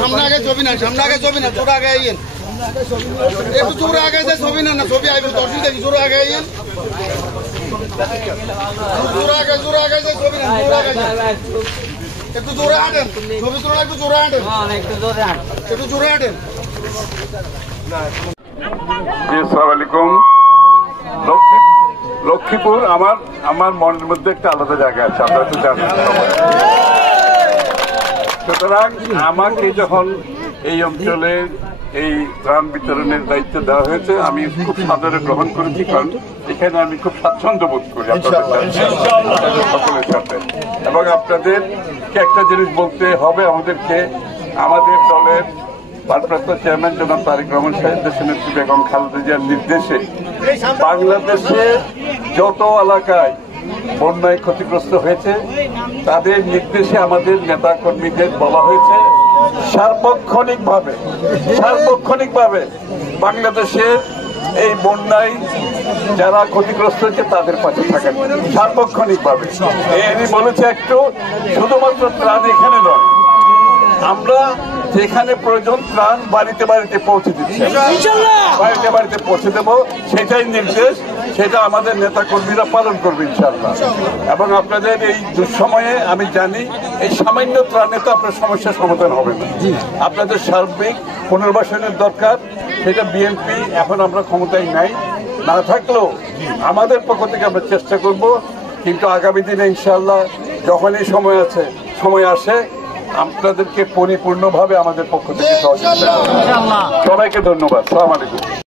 সামনে আগে ছবি না, সামনে আগে ছবি না, জোর আগে আইয়েন, একটু জোর আগে যে ছবি না, না ছবি আইবেন দর্শক দেখি, জোর আগে আইয়েন, জোর আগে যে ছবি না, জোর আগে একটু জোরে হাঁটেন, ছবি তোলা একটু জোরে হাঁটেন, একটু জোরে হাঁটেন। আসসালামু আলাইকুম। লক্ষ্মীপুর আমার মনের মধ্যে একটা আলাদা জায়গা আছে, আপনারা তো জানেন। সুতরাং আমাকে যখন এই অঞ্চলে এই ত্রাণ বিতরণের দায়িত্ব দেওয়া হয়েছে, আমি খুব সাদরে গ্রহণ করেছি, কারণ এখানে আমি খুব স্বাচ্ছন্দ্য বোধ করি আপনাদের সকলের সাথে। এবং আপনাদেরকে একটা জিনিস বলতে হবে, আমাদের দলের ভারপ্রাপ্ত চেয়ারম্যান জনাব তারেক রহমান সাহেব, দেশনেত্রী বেগম খালেদা জিয়ার নির্দেশে বাংলাদেশের যত এলাকায় বন্যায় ক্ষতিগ্রস্ত হয়েছে তাদের নির্দেশে আমাদের নেতা কর্মীদের বলা হয়েছে সার্বক্ষণিকভাবে বাংলাদেশের এই বন্যায় যারা ক্ষতিগ্রস্ত হয়েছে তাদের পাশে থাকেন সার্বক্ষণিকভাবে। এরই বলেছে একটু শুধুমাত্র ত্রাণ এখানে নয়, আমরা যেখানে প্রয়োজন ত্রাণ বাড়িতে বাড়িতে পৌঁছে দিচ্ছি, বাড়িতে পৌঁছে দেবো, সেটাই নির্দেশ, সেটা আমাদের নেতা কর্মীরা পালন করবে ইনশাআল্লাহ। এবং আপনাদের এই দুঃসময়ে আমি জানি এই সামান্য ত্রাণে তো আপনার সমস্যার সমাধান হবে না, আপনাদের সার্বিক পুনর্বাসনের দরকার। সেটা বিএনপি এখন আমরা ক্ষমতায় না থাকলেও আমাদের পক্ষ থেকে আমরা চেষ্টা করব, কিন্তু আগামী দিনে ইনশাআল্লাহ যখন এই সময় আসে আপনাদেরকে পরিপূর্ণভাবে আমাদের পক্ষ থেকে সহযোগিতা। সবাইকে ধন্যবাদ। আসসালামু আলাইকুম।